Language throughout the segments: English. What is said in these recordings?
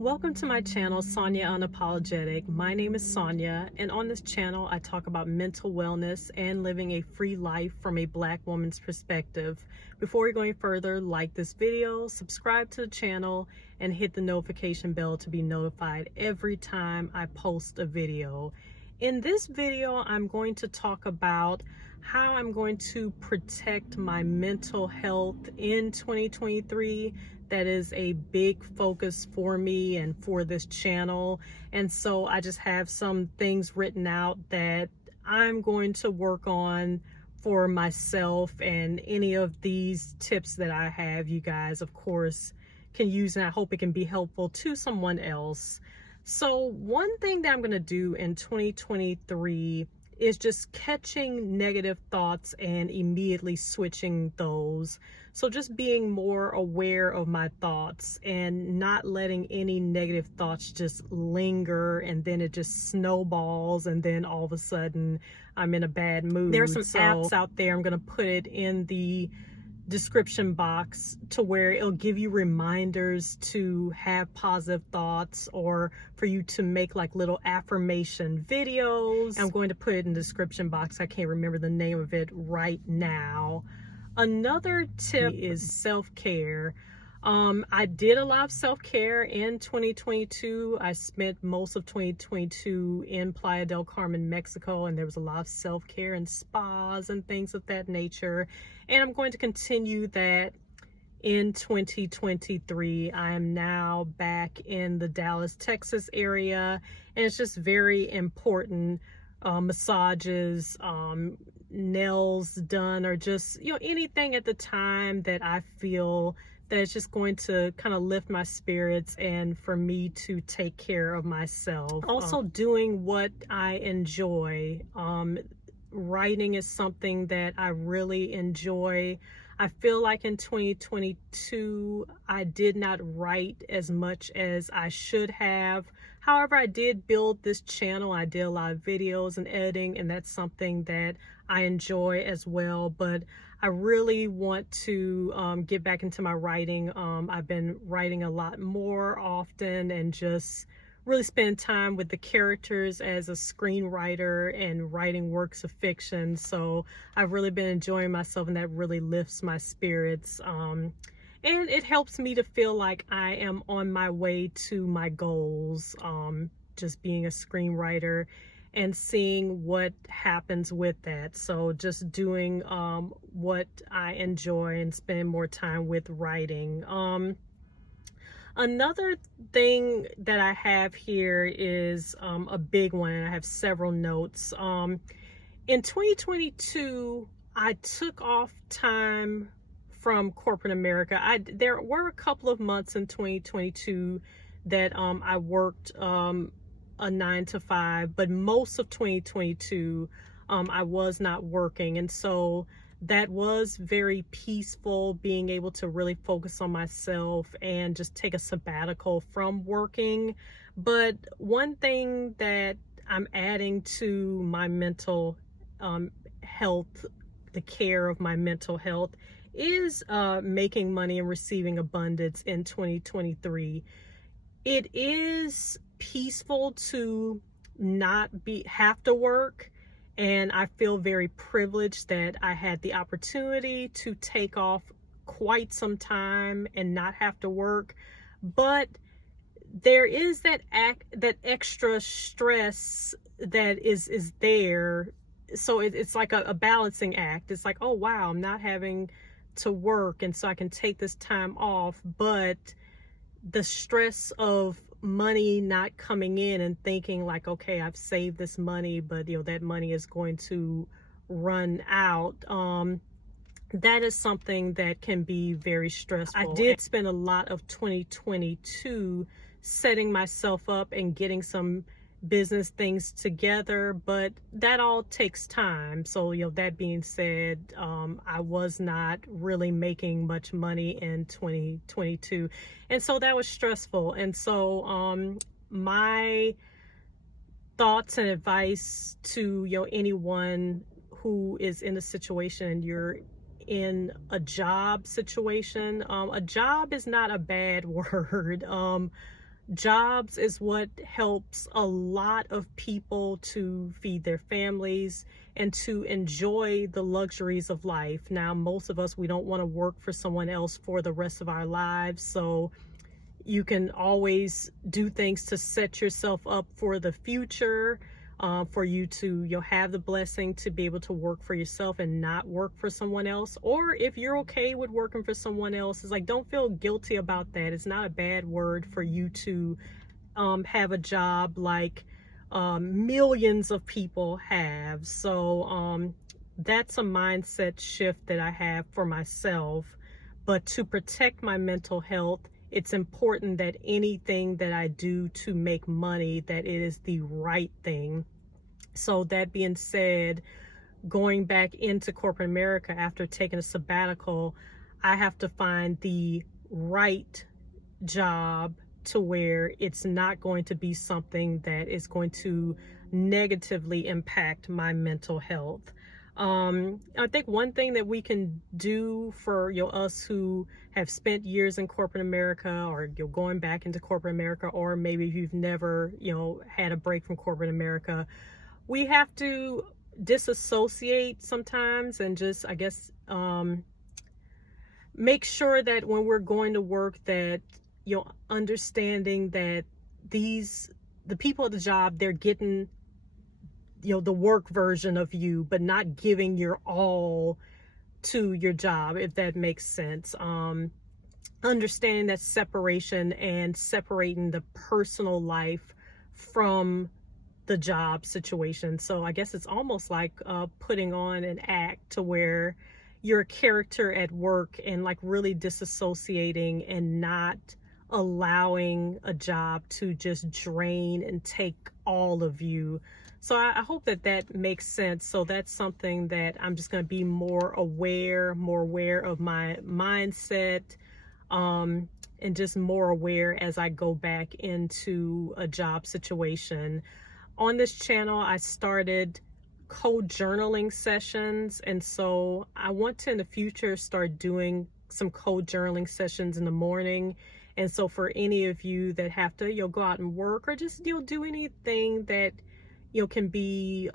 Welcome to my channel, Sonia Unapologetic. My name is Sonia, and on this channel, I talk about mental wellness and living a free life from a Black woman's perspective. Before we go any further, like this video, subscribe to the channel, and hit the notification bell to be notified every time I post a video. In this video, I'm going to talk about how I'm going to protect my mental health in 2023. That is a big focus for me and for this channel. And so I just have some things written out that I'm going to work on for myself, and any of these tips that I have, you guys, of course, can use, and I hope it can be helpful to someone else. So one thing that I'm going to do in 2023 is just catching negative thoughts and immediately switching those. So just being more aware of my thoughts and not letting any negative thoughts just linger, and then it just snowballs, and then all of a sudden I'm in a bad mood. There's some apps out there. I'm going to put it in the description box to where it'll give you reminders to have positive thoughts, or for you to make like little affirmation videos. I'm going to put it in the description box. I can't remember the name of it right now. Another tip is self-care. I did a lot of self-care in 2022. I spent most of 2022 in Playa del Carmen, Mexico, and there was a lot of self-care and spas and things of that nature. And I'm going to continue that in 2023. I am now back in the Dallas, Texas area, and it's just very important. Massages, nails done, or just, anything at the time that I feel that it's just going to kind of lift my spirits and for me to take care of myself. Also doing what I enjoy. Writing is something that I really enjoy. I feel like in 2022, I did not write as much as I should have. However, I did build this channel. I did a lot of videos and editing, and that's something that I enjoy as well. But I really want to get back into my writing. I've been writing a lot more often and just really spend time with the characters as a screenwriter and writing works of fiction. So I've really been enjoying myself, and that really lifts my spirits. And it helps me to feel like I am on my way to my goals, just being a screenwriter and seeing what happens with that. So just doing what I enjoy and spending more time with writing. Another thing that I have here is a big one, and I have several notes. In 2022, I took off time from corporate America. There were a couple of months in 2022 that I worked a 9 to 5, but most of 2022 I was not working, and so that was very peaceful, being able to really focus on myself and just take a sabbatical from working. But one thing that I'm adding to my mental health, the care of my mental health, is making money and receiving abundance in 2023. It is peaceful to not have to work, and I feel very privileged that I had the opportunity to take off quite some time and not have to work. But there is that extra stress that is there. So it's like a balancing act. It's like, oh wow, I'm not having to work, and so I can take this time off, but the stress of money not coming in and thinking like, okay, I've saved this money, but that money is going to run out. That is something that can be very stressful. I did spend a lot of 2022 setting myself up and getting some business things together, but that all takes time. So that being said, I was not really making much money in 2022, and so that was stressful. And so my thoughts and advice to anyone who is in a situation and you're in a job situation, a job is not a bad word. Jobs is what helps a lot of people to feed their families and to enjoy the luxuries of life. Now, most of us, we don't want to work for someone else for the rest of our lives. So you can always do things to set yourself up for the future, for you to have the blessing to be able to work for yourself and not work for someone else. Or if you're okay with working for someone else, it's like, don't feel guilty about that. It's not a bad word for you to have a job like millions of people have. So that's a mindset shift that I have for myself. But to protect my mental health, it's important that anything that I do to make money, that it is the right thing. So that being said, going back into corporate America after taking a sabbatical, I have to find the right job to where it's not going to be something that is going to negatively impact my mental health. I think one thing that we can do for us who have spent years in corporate America, or going back into corporate America, or maybe you've never had a break from corporate America, we have to disassociate sometimes and just, I guess, make sure that when we're going to work, that understanding that the people at the job, they're getting the work version of you, but not giving your all to your job, if that makes sense. Understanding that separation and separating the personal life from the job situation. So I guess it's almost like putting on an act to where you're a character at work and like really disassociating and not allowing a job to just drain and take all of you. So I hope that makes sense. So that's something that I'm just going to be more aware of my mindset, and just more aware as I go back into a job situation. On this channel, I started co-journaling sessions, and so I want to in the future start doing some co-journaling sessions in the morning. And so for any of you that have to go out and work, or just do anything that can be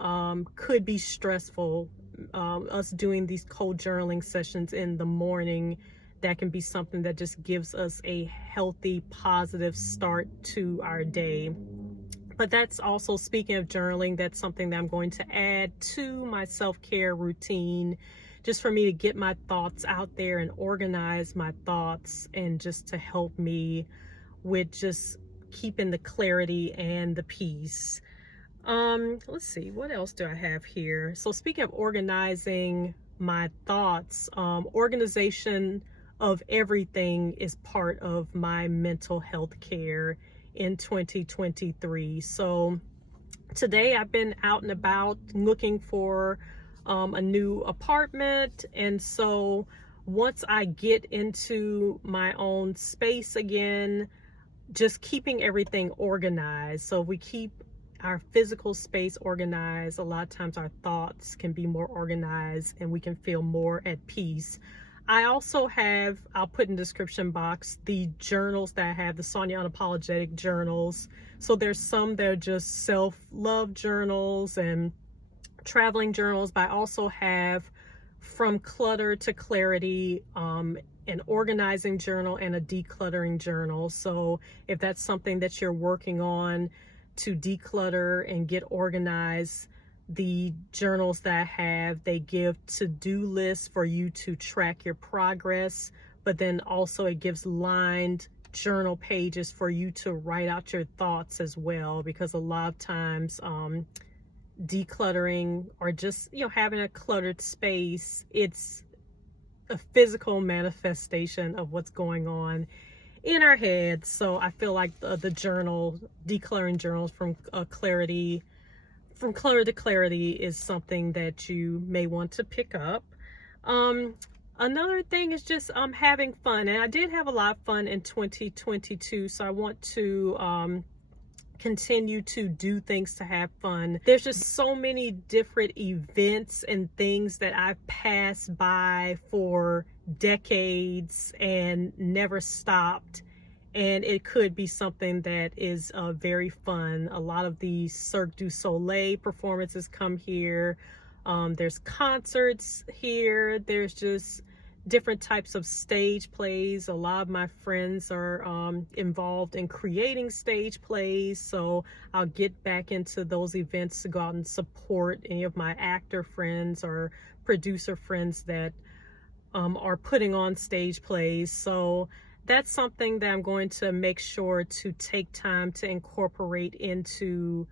could be stressful, us doing these co-journaling sessions in the morning, that can be something that just gives us a healthy, positive start to our day. But that's also, speaking of journaling, that's something that I'm going to add to my self-care routine, just for me to get my thoughts out there and organize my thoughts, and just to help me with just keeping the clarity and the peace. Let's see, what else do I have here? So speaking of organizing my thoughts, organization of everything is part of my mental health care in 2023. So today I've been out and about looking for a new apartment. And so once I get into my own space again, just keeping everything organized. So if we keep our physical space organized, a lot of times our thoughts can be more organized and we can feel more at peace. I also have, I'll put in the description box, the journals that I have, the Sonia Unapologetic journals. So there's some that are just self-love journals and traveling journals, but I also have From Clutter to Clarity, an organizing journal and a decluttering journal. So if that's something that you're working on to declutter and get organized, the journals that I have, they give to-do lists for you to track your progress, but then also it gives lined journal pages for you to write out your thoughts as well, because a lot of times decluttering, or just having a cluttered space, it's a physical manifestation of what's going on in our heads. So I feel like the journal, decluttering journals from Clutter to Clarity is something that you may want to pick up. Another thing is just having fun, and I did have a lot of fun in 2022, so I want to continue to do things to have fun. There's just so many different events and things that I've passed by for decades and never stopped and it could be something that is very fun. A lot of the Cirque du Soleil performances come here. There's concerts here. There's just different types of stage plays. A lot of my friends are involved in creating stage plays, so I'll get back into those events to go out and support any of my actor friends or producer friends that are putting on stage plays. So that's something that I'm going to make sure to take time to incorporate into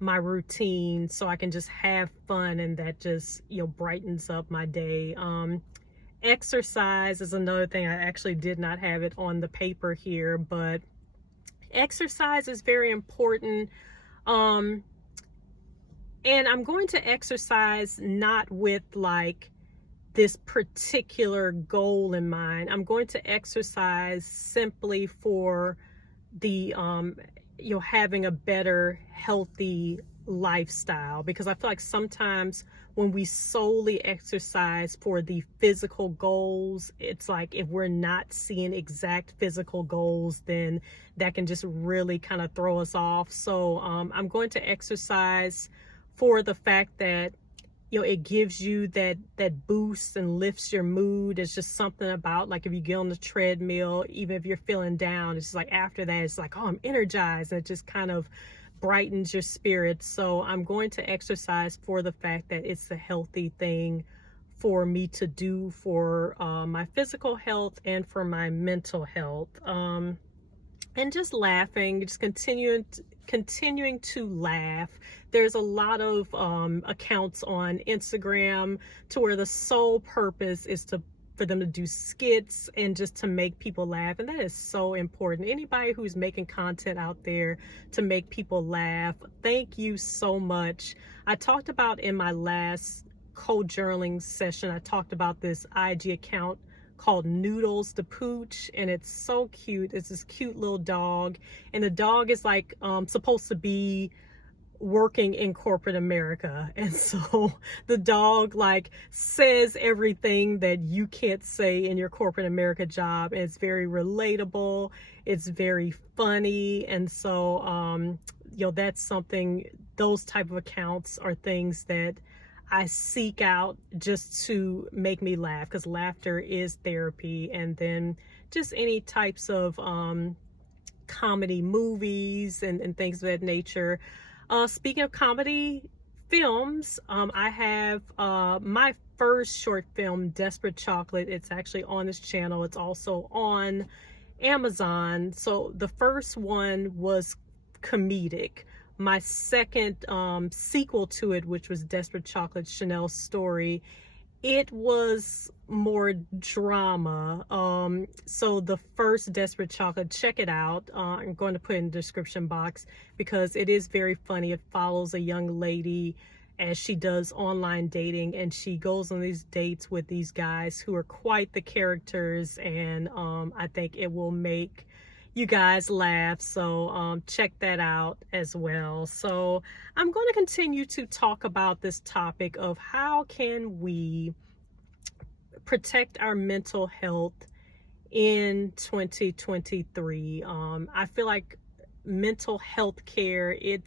my routine, so I can just have fun, and that just, you know, brightens up my day. Exercise is another thing. I actually did not have it on the paper here, but exercise is very important. And I'm going to exercise not with like this particular goal in mind. I'm going to exercise simply for the you know, having a better, healthy lifestyle, because I feel like sometimes when we solely exercise for the physical goals, it's like if we're not seeing exact physical goals, then that can just really kind of throw us off. So I'm going to exercise for the fact that, you know, it gives you that boost and lifts your mood. It's just something about, like, if you get on the treadmill, even if you're feeling down, it's just like after that, it's like, oh, I'm energized, and it just kind of brightens your spirit. So I'm going to exercise for the fact that it's a healthy thing for me to do for my physical health and for my mental health. And just laughing, just continuing to laugh. There's a lot of accounts on Instagram to where the sole purpose is for them to do skits and just to make people laugh, and that is so important. Anybody who's making content out there to make people laugh, thank you so much. I talked about in my last co-journaling session, I talked about this IG account called Noodles the Pooch, and it's so cute. It's this cute little dog, and the dog is like supposed to be working in corporate America, and so the dog like says everything that you can't say in your corporate America job, and it's very relatable, it's very funny. And so you know, that's something, those type of accounts are things that I seek out just to make me laugh, because laughter is therapy. And then just any types of comedy movies and things of that nature. Speaking of comedy films, I have my first short film, Desperate Chocolate. It's actually on this channel. It's also on Amazon. So the first one was comedic. My second sequel to it, which was Desperate Chocolate, Chanel's Story, it was more drama. So the first Desperate Chocolate, check it out. I'm going to put it in the description box because it is very funny. It follows a young lady as she does online dating, and she goes on these dates with these guys who are quite the characters, and I think it will make you guys laugh. So check that out as well. So I'm going to continue to talk about this topic of how can we protect our mental health in 2023. I feel like mental health care, it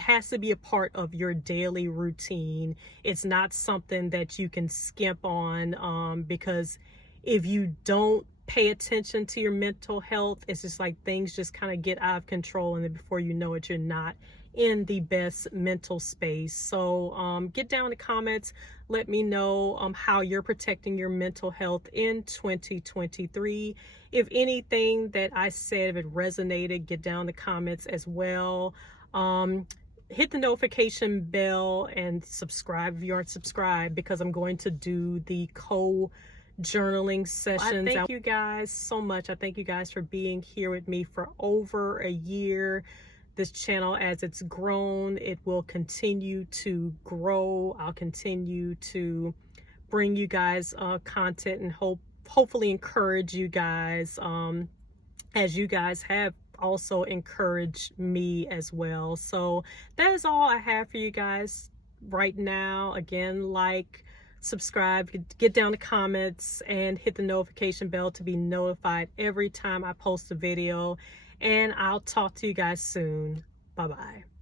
has to be a part of your daily routine. It's not something that you can skimp on, because if you don't pay attention to your mental health, it's just like things just kind of get out of control, and then before you know it, you're not in the best mental space. So get down in the comments, let me know how you're protecting your mental health in 2023. If anything that I said, if it resonated, get down in the comments as well. Hit the notification bell and subscribe if you aren't subscribed, because I'm going to do the journaling sessions. Thank you guys so much. I thank you guys for being here with me for over a year. This channel, as it's grown, it will continue to grow. I'll continue to bring you guys content and hopefully encourage you guys, as you guys have also encouraged me as well. So that is all I have for you guys right now. Again, like, subscribe, get down the comments, and hit the notification bell to be notified every time I post a video. And I'll talk to you guys soon. Bye-bye.